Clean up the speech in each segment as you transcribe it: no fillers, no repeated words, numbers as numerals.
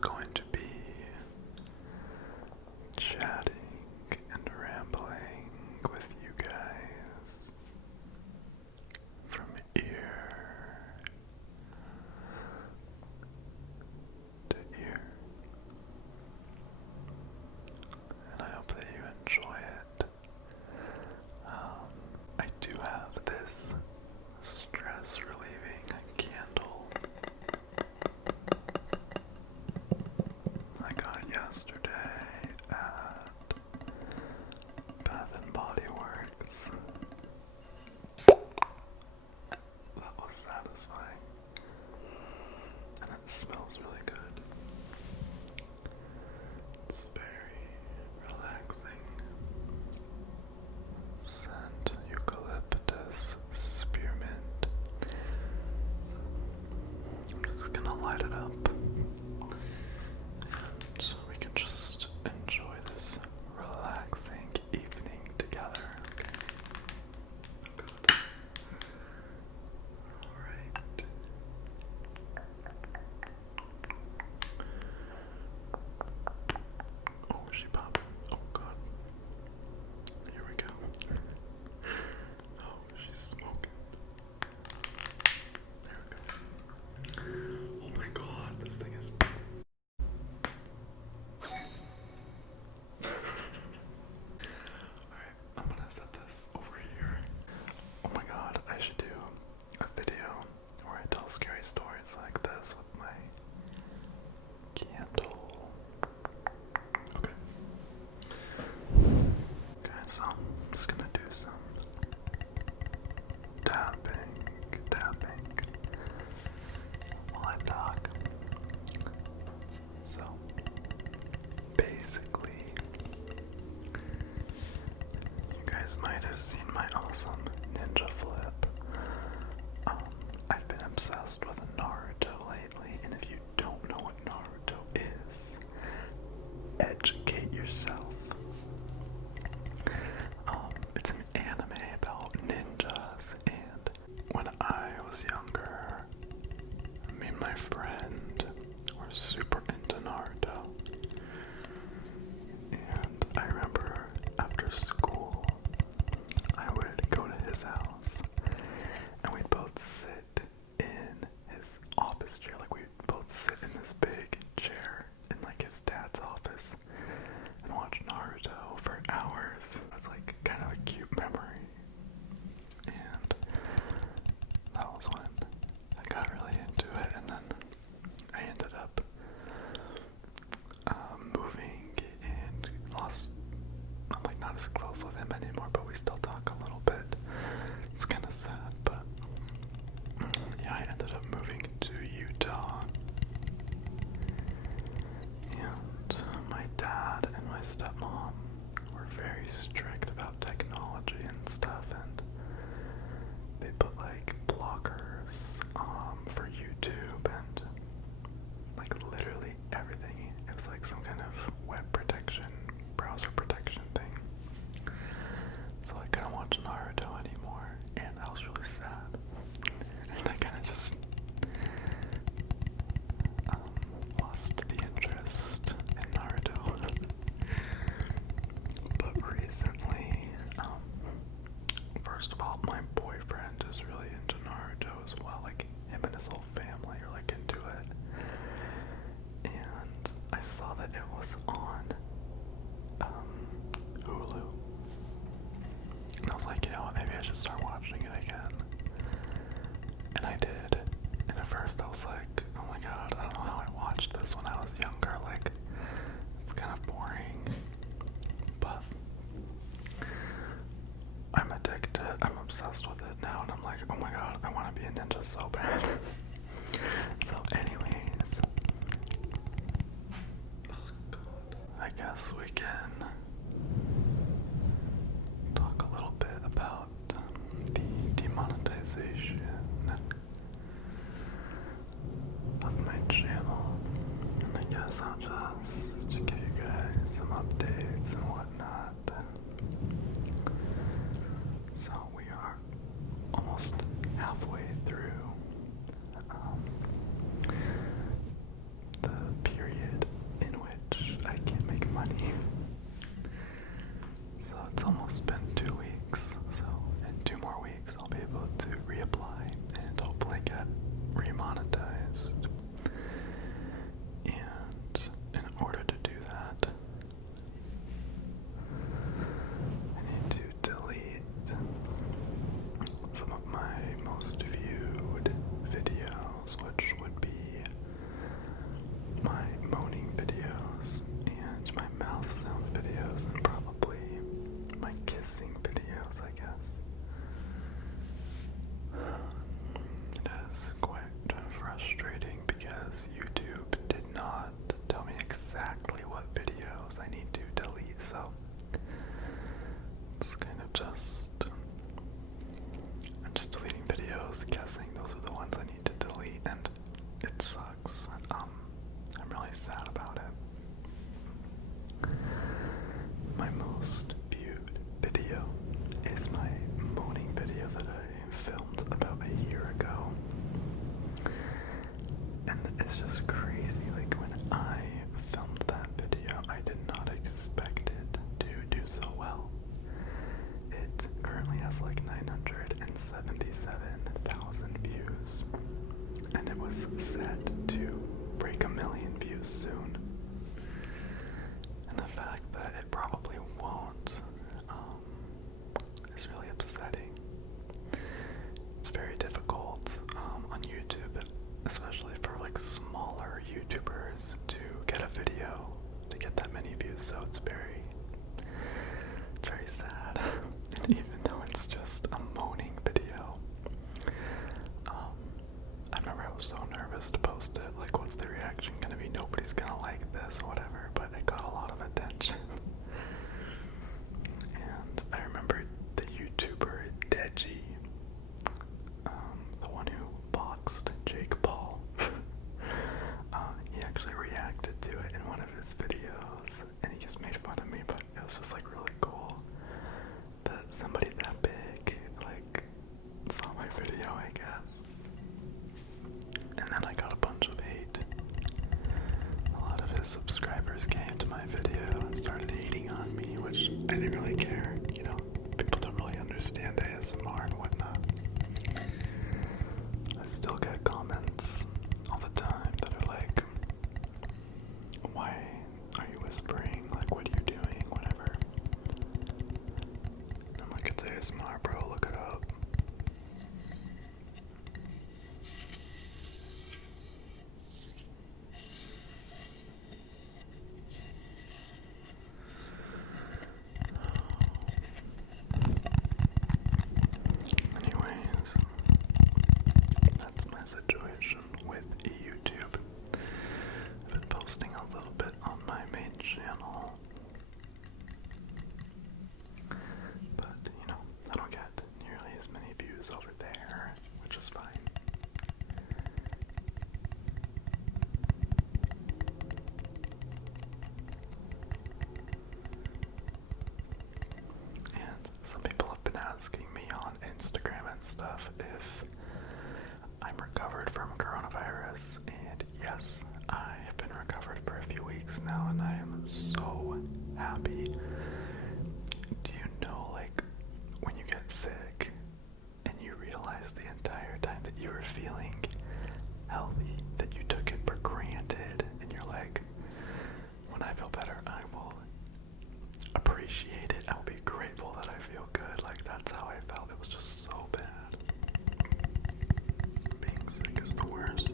going to be chatting and rambling with you guys from ear to ear. And I hope that you enjoy it. I do have this stress relieving candle. I got it yesterday at Bath and Body Works. That was satisfying. And it smells really good. It's very relaxing. Scent eucalyptus spearmint. I'm just gonna light it up. So we can just enjoy this relaxing evening together. Okay. Good. Alright. Oh, she popped. Oh god. Here we go. Oh, she's smoking. There we go. Oh my god, this thing is... Alright, I'm gonna set this over here. Oh my god, I should do a video where I tell scary stories like this with my candle. Okay. Okay, so I'm just gonna do some tapping while I talk. So, basically, you guys might have seen my awesome ninja flip. I've been obsessed with Naruto lately, and if you don't know what Naruto is, educate yourself. It's an anime about ninjas, and when I was younger, me and my friend were super into Naruto. And I remember after school, I would go to his house, and we'd both sit in his office chair. Like, we'd both sit in this big chair in like his dad's office and watch Naruto for hours. It's like kind of a cute memory. And that was when I got really into it, and then I ended up moving and I'm like not as close with him anymore, but we still talk a little bit. It's kind of sad, but yeah, I ended up moving to Utah. And my dad and my stepmom were very strict about technology and stuff, and they put like blockers for YouTube and like literally everything. It was like some kind of web protection, browser protection thing. So I couldn't watch Naruto anymore, and I was really sad. And I kind of just lost the interest in Naruto. But recently, first of all, my boyfriend is really into Naruto as well. Like, him and his whole family are like into it. And I saw that it was on Hulu. And I was like, you know what, maybe I should start watching it again. And I did. And at first I was like, oh my god, I don't know how I watched this when I was younger. Like, it's kind of boring. But I'm addicted. I'm obsessed with it now. And I'm like, oh my god, I want to be a ninja so bad. So anyways, oh god, I guess we can talk a little bit about the demonetization of my channel. And I guess I'll just give you guys some updates and whatnot. So we are almost halfway through the period I'm just deleting videos, guessing those are the ones I need to delete, and it sucks. I'm really sad about it. My most viewed video is my moaning video that I filmed about a year ago. And it's just crazy, like when I filmed that video, I did not expect it to do so well. It currently has like 977,000 views, and it was set to break 1 million views soon. And the fact that it probably won't is really upsetting. It's very difficult on YouTube, especially for like smaller YouTubers, to get a video to get that many views, so it's very sad. And even though it's just a moaning video, I remember I was so nervous to post it, like what's the reaction gonna be? Nobody's gonna like this or whatever, but it got a lot of attention. And I remember the YouTuber Deji, the one who boxed Jake Paul, he actually reacted to it in one of his videos, and he just made fun of me, but it was just like really cool that somebody that big like saw my video, I guess. And then I got a bunch of hate. A lot of his subscribers came to my video and started hating on me, which I didn't really care, you know. People don't really understand ASMR and whatnot. I still get comments all the time that are like, why are you whispering? Like, what are you doing? Whatever. And I'm like, it's ASMR, bro, look it up. Anyways, that's my situation with YouTube. I've been posting a little bit on my main channel, but you know, I don't get nearly as many views over there, which is fine. And some people have been asking me on Instagram and stuff if I'm recovered from coronavirus, and yes, I have been recovered for a few weeks now, and I am so happy. Do you know, like, when you get sick and you realize the entire time that you were feeling healthy, that you took it for granted, and you're like, when I feel better, I will appreciate it. I'll be grateful that I feel good. Like, that's how I felt. It was just so bad. Being sick is the worst.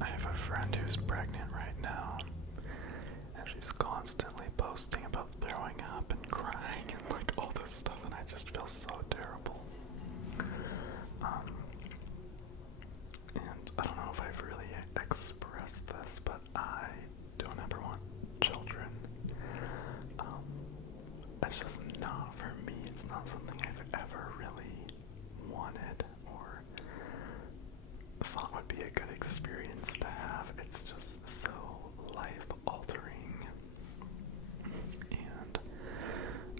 I have a friend who's pregnant right now, and she's constantly posting about throwing up and crying and like all this stuff, and I just feel so terrible. And I don't know if I've really expressed this, but I don't ever want children. It's just not for me. It's not something I've ever really wanted or thought would be a good experience to have. It's just so life-altering. And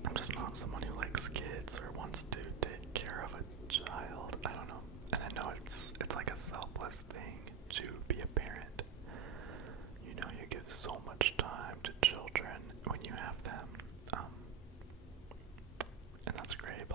I'm just not someone who likes kids or wants to take care of a child. I don't know. And I know it's like a selfless thing to be a parent. You know, you give so much time to children when you have them. And that's great,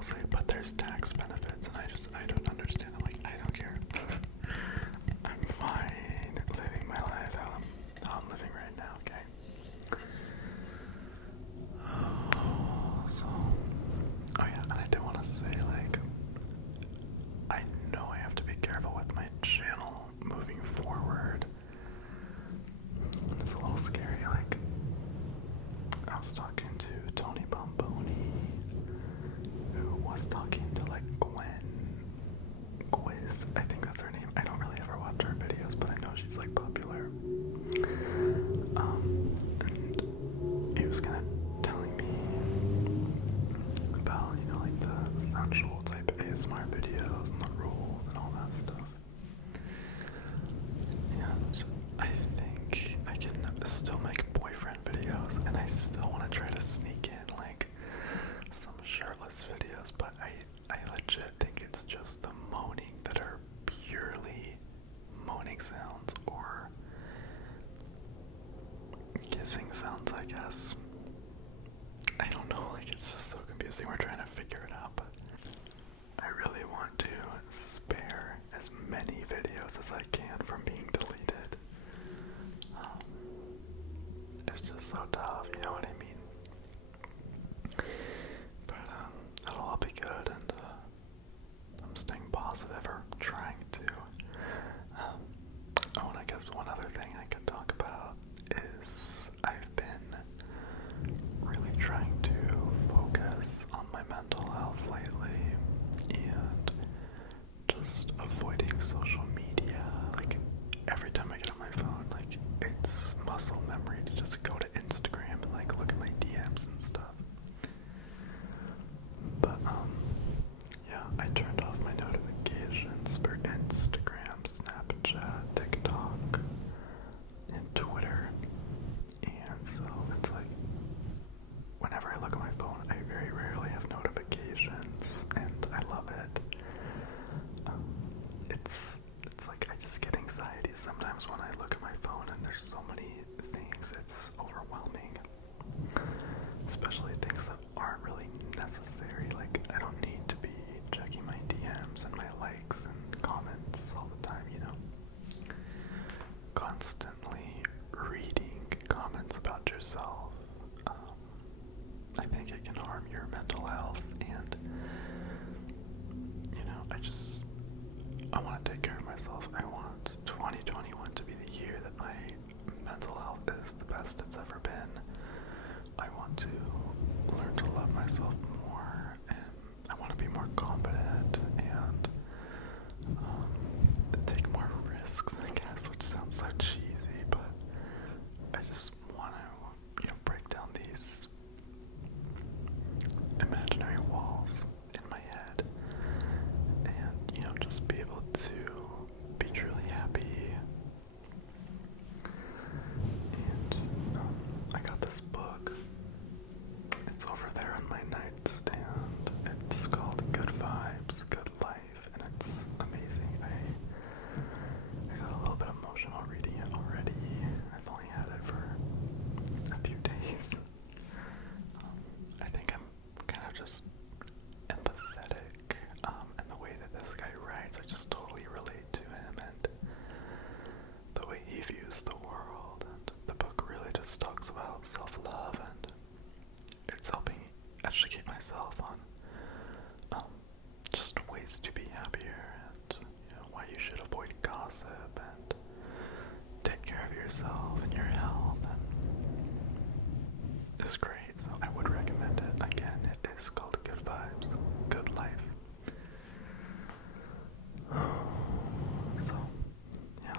people say, but there's tax benefits, and I don't understand. I'm like, I don't care. I'm fine living my life how I'm living right now, okay? Oh yeah, and I did want to say, like, I know I have to be careful with my channel moving forward. It's a little scary, like, I was talking to Tony Bomboni, who was talking to, like, Quiz, I think that's her name. I don't really ever watch her videos, but I know she's, like, popular. And he was kind of telling me about, you know, like, the sensual type ASMR videos and the rules and all that stuff. And I think I can still make boyfriend videos, and I still want to try to sneak in, like, some shirtless videos, but I legit think it's just the moaning that are purely moaning sounds, or kissing sounds, I guess. I don't know, like, it's just so confusing. We're trying to figure it out, but I really want to spare as many videos as I can from being deleted. It's just so tough, you know what I mean? But it'll all be good, and I'm staying positive, or trying to. Oh, and I guess one other thing I can talk about is I've been really trying to focus on my mental health lately, and just avoiding social media. Like, every time I get on my phone, like, it's muscle memory to just go to Instagram and, like, look at my DMs and stuff. But yeah, I turned off my notifications for Instagram, Snapchat, TikTok, and Twitter. And so it's like, whenever I look at my phone, I very rarely have notifications, and I love it. It's like I just get anxiety sometimes when I look at my phone and there's so many things. It's overwhelming, especially things that aren't really necessary. Like, I don't need to be checking my DMs and my likes and comments all the time, you know? Constantly reading comments about yourself, I think it can harm your mental health, and, you know, I want to take care of myself. I want 2021 to be the year that my mental health is the best it's ever been. I want to learn to love myself more, and I want to be more confident, and take more risks, I guess, which sounds so cheesy, but I just want to, you know, break down these imaginary walls in my head, and, you know, just be able to be truly happy. And I got this book. It's over there on my nightstand. It's called Good Vibes, Good Life, and it's amazing. I got a little bit emotional reading it already. I've only had it for a few days. I think I'm kind of just empathetic, and the way that this guy writes, I just totally relate to him, and the way he views the world, and the book really just talks about self-love, and it's helping educate myself on just ways to be happier, and, you know, why you should avoid gossip and take care of yourself and your health, and it's great. So I would recommend it. Again, it is called Good Vibes, Good Life. So yeah,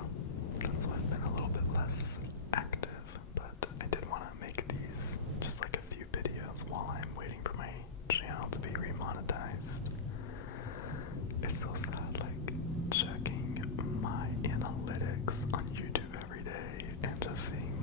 that's why I've been a little bit less active, but I did want to make these, just like a few videos while I'm waiting for my channel to be remonetized. It's so sad, like, checking my analytics on YouTube every day and just seeing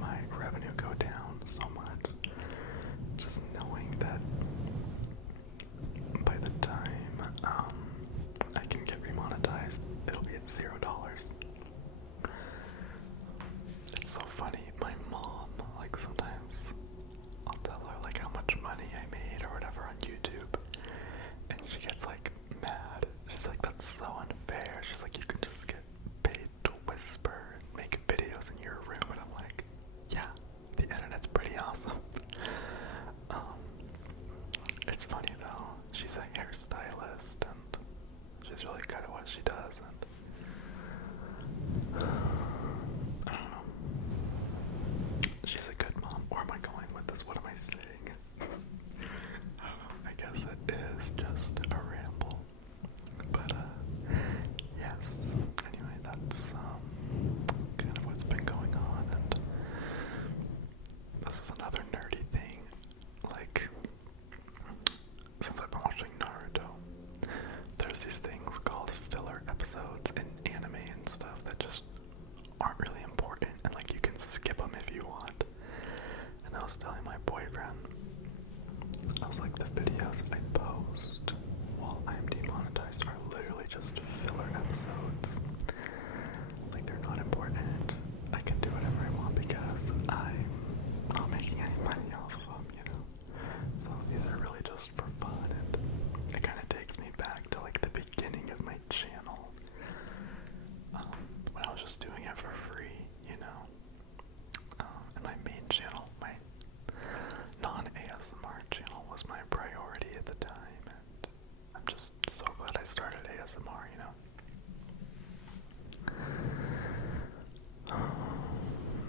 ASMR, you know?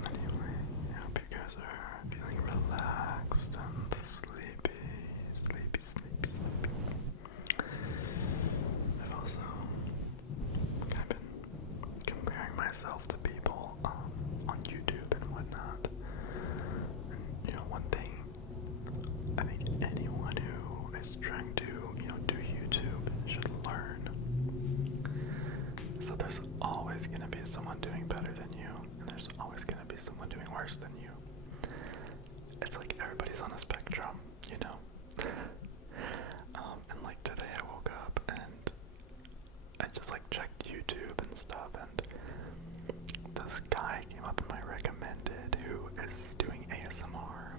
Anyway, I hope you guys are feeling relaxed and sleepy. I've also kind of been comparing myself to people on YouTube and whatnot. And, you know, one thing I think anyone who is trying to, you know, do YouTube should learn. So there's always going to be someone doing better than you, and there's always going to be someone doing worse than you. It's like everybody's on a spectrum, you know? And like today I woke up and I just like checked YouTube and stuff, and this guy came up in my recommended who is doing ASMR.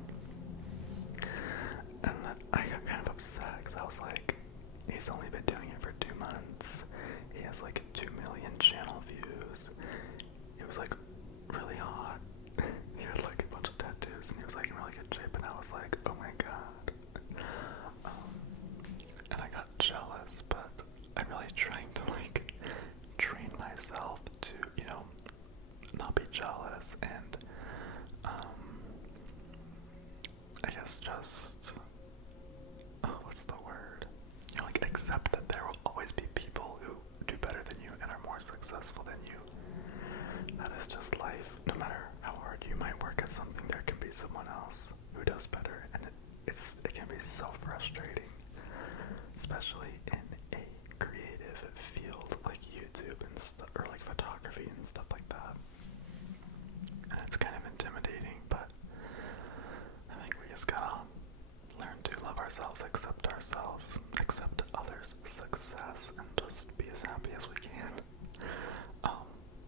And I got kind of upset because I was like, he's only been doing it for 2 months. He has like 2 million channel views. He was like really hot. He had like a bunch of tattoos and he was like in really good shape, and I was like, oh my god. And I got jealous, but I'm really trying to like train myself to, you know, not be jealous and I guess just what's the word? You know, like accept that there will always be people who do better than you and are more successful than you. That is just life. No matter how hard you might work at something, there can be someone else who does better, and it can be so frustrating, especially in a creative field like YouTube and stuff, or like photography and stuff like that. And it's kind of intimidating, but I think we just gotta learn to love ourselves, accept others' success, and just be as happy as we can.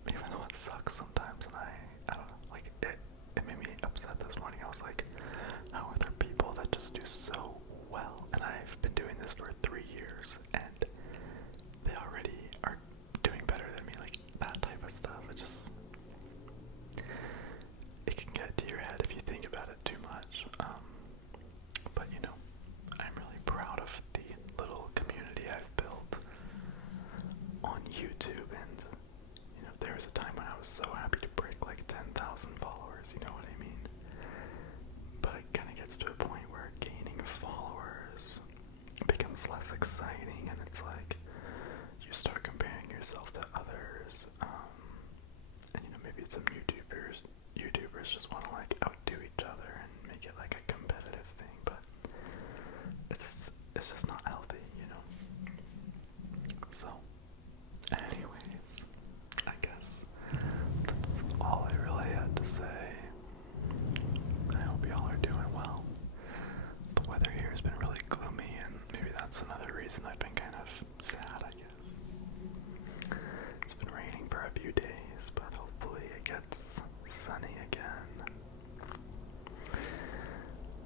Even though it sucks sometimes, and I don't know, like it made me upset this morning. I was like, how are there people that just do so well? And I've been doing this for 3 years, and they already are doing better than me. Like that type of stuff. It can get to your head if you think about it too much. But you know, I'm really proud of the little community I've built on YouTube, and you know, there was a time when I was so happy to break like 10,000 followers, you know what I mean? But it kind of gets to a point where gaining followers becomes less exciting, and it's like you start comparing yourself to others, and you know, maybe some YouTubers just want to like outdo each other and make it like a competitive thing, but it's just not healthy, you know? So, anyways, I guess that's all I really had to say. I hope y'all are doing well. The weather here has been really gloomy, and maybe that's another reason I've been kind of sad, I guess. It's been raining for a few days, but hopefully it gets sunny again.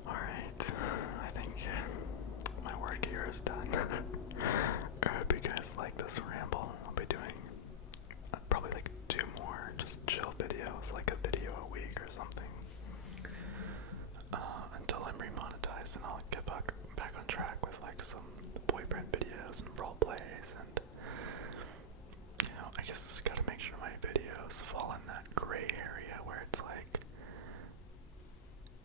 Alright, I think my work here is done. I hope you guys like this ramble. I'll be doing probably like 2 more just chill videos, like a video a week or something, until I'm remonetized, and I'll get back on track with like some boyfriend videos and role plays, and you know, I just gotta make sure my videos fall in that gray area where it's like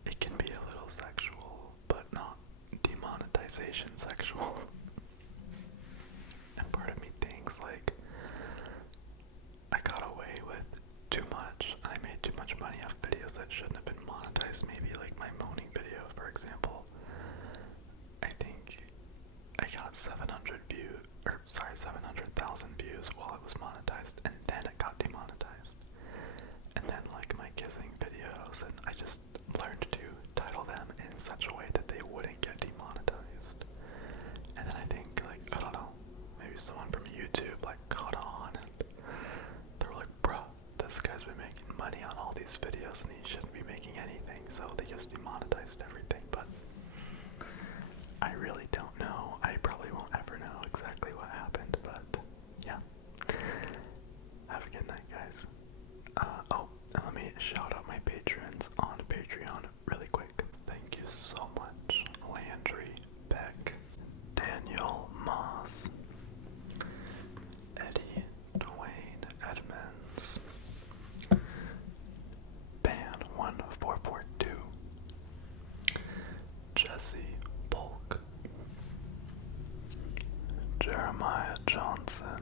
it can be a little sexual, but not demonetization sexual. And part of me thinks like I got away with too much. I made too much money off videos that shouldn't have been monetized. Maybe like my moaning video, for example. I think I got 700,000 views while it was monetized, and then it got demonetized. And then like my kissing videos, and I just learned to title them in such a way that they wouldn't get demonetized. And then I think like, I don't know, maybe someone from YouTube like caught on, and they were like, bruh, this guy's been making money on all these videos and he shouldn't be making Jeremiah Johnson.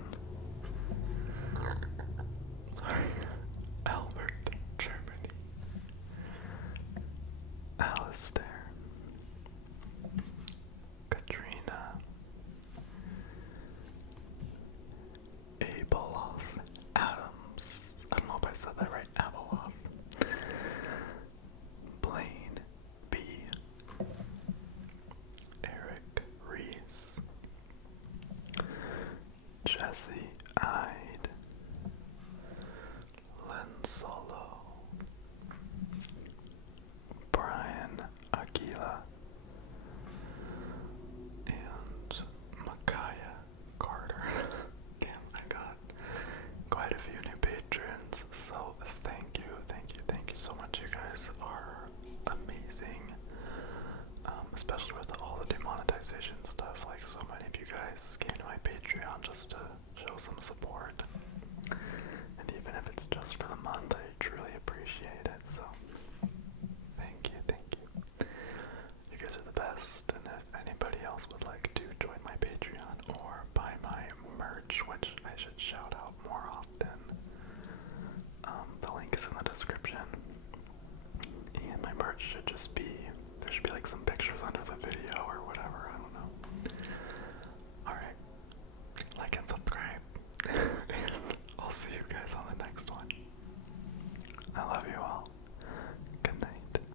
Albert, Germany. Alistair. Katrina. Abelov Adams. I don't know if I said that right. Abelov. Blaine B. Eric Reese. Jesse